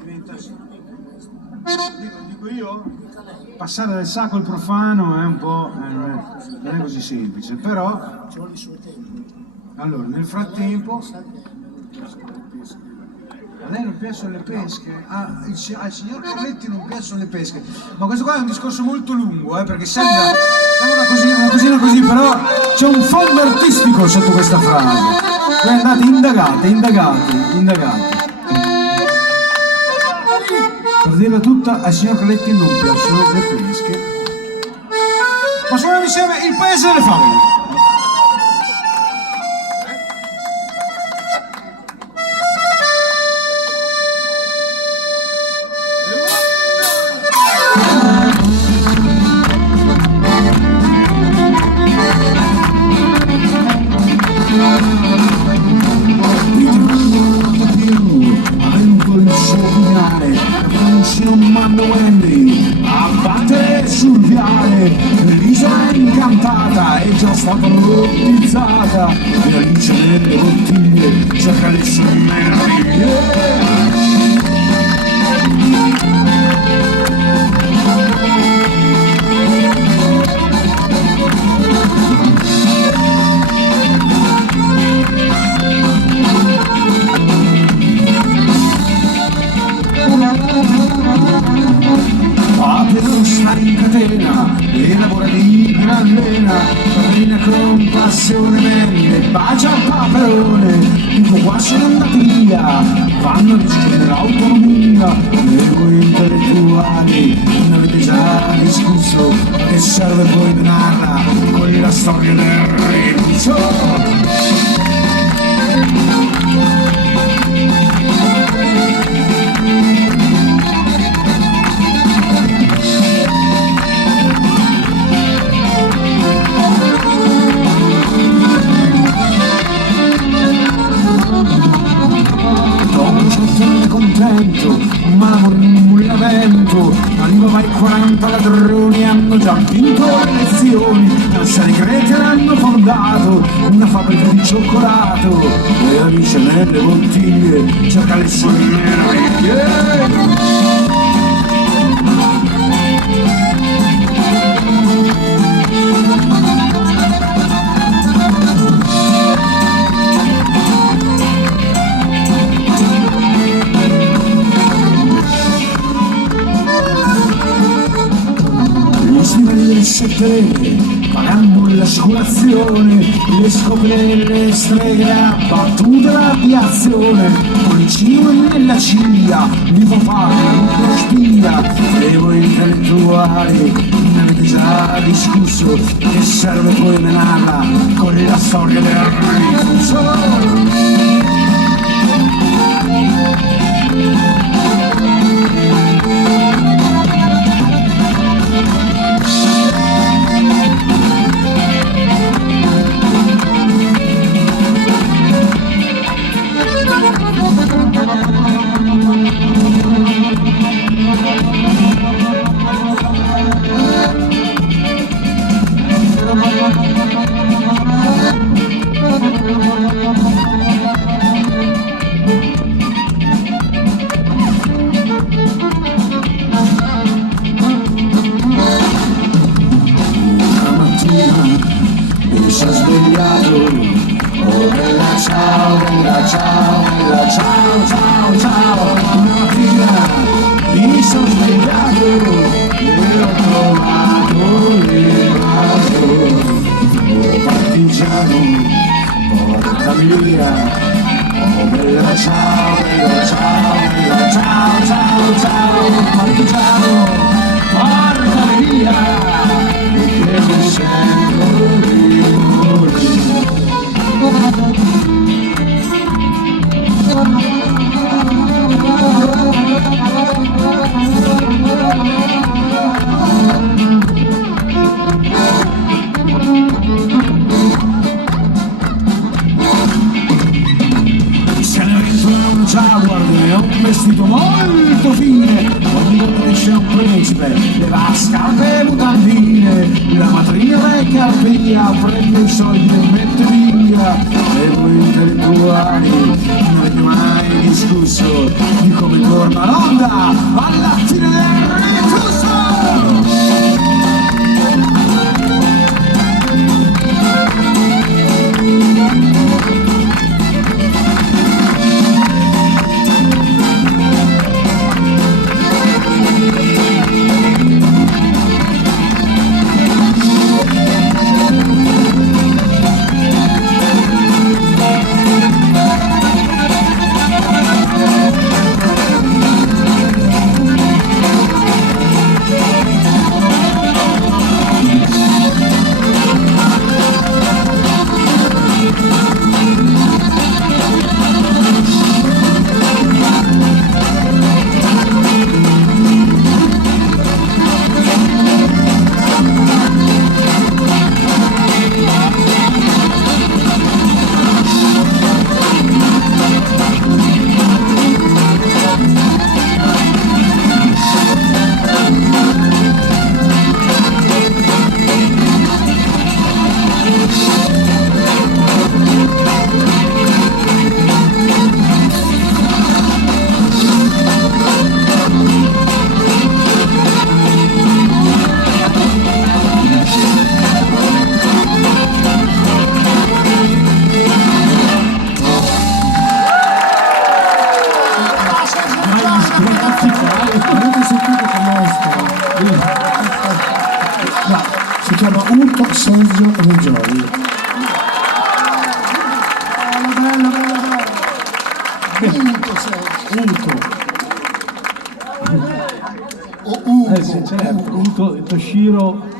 Diventa così. Dico io? Passare dal sacro al profano è un po'... non è così semplice, però... Allora, nel frattempo... A lei non piacciono le pesche? Al signor Carletti non piacciono le pesche. Ma questo qua è un discorso molto lungo, perché sembra una cosina così, però c'è un fondo artistico sotto questa frase. Voi andate, indagate. Per dirla tutta, al signor Carletti non piacciono le pesche. Ma suoniamo insieme il paese delle favole. L'isola incantata è già stata lottizzata e la luce nelle bottiglie cerca le sue meraviglie. Pedro sta in catena e lavora di gran lena, cammina con passione, vende, bacia al paperone, dico qua sono andati via, vanno a decidere l'autonomia, e voi intellettuali non avete già discusso, che serve poi menarla con la storia del rinuncio. Ma nulla vento, arriva mai 40 ladroni, hanno già vinto le elezioni, danza segrete hanno fondato una fabbrica di cioccolato, e la luce nelle bottiglie cerca le sue meraviglie. Pagando l'assicurazione, le scopre le streghe, abbattute l'aviazione, policio nella CIA, mi fa fare una spia, e voi intellettuali ne avete già discusso, che serve poi menarla con la storia del rinuncio. Vestito molto fine, ogni volta c'è un principe, le va scarpe e mutandine, la matrigna vecchia via, prende i soldi e mette via, e voi intellettuali non avete mai discusso. flusso di come torna l'onda alla fine del riflusso. No, si chiama Uto Sergio Reggioli. Sì, certo, Toshiro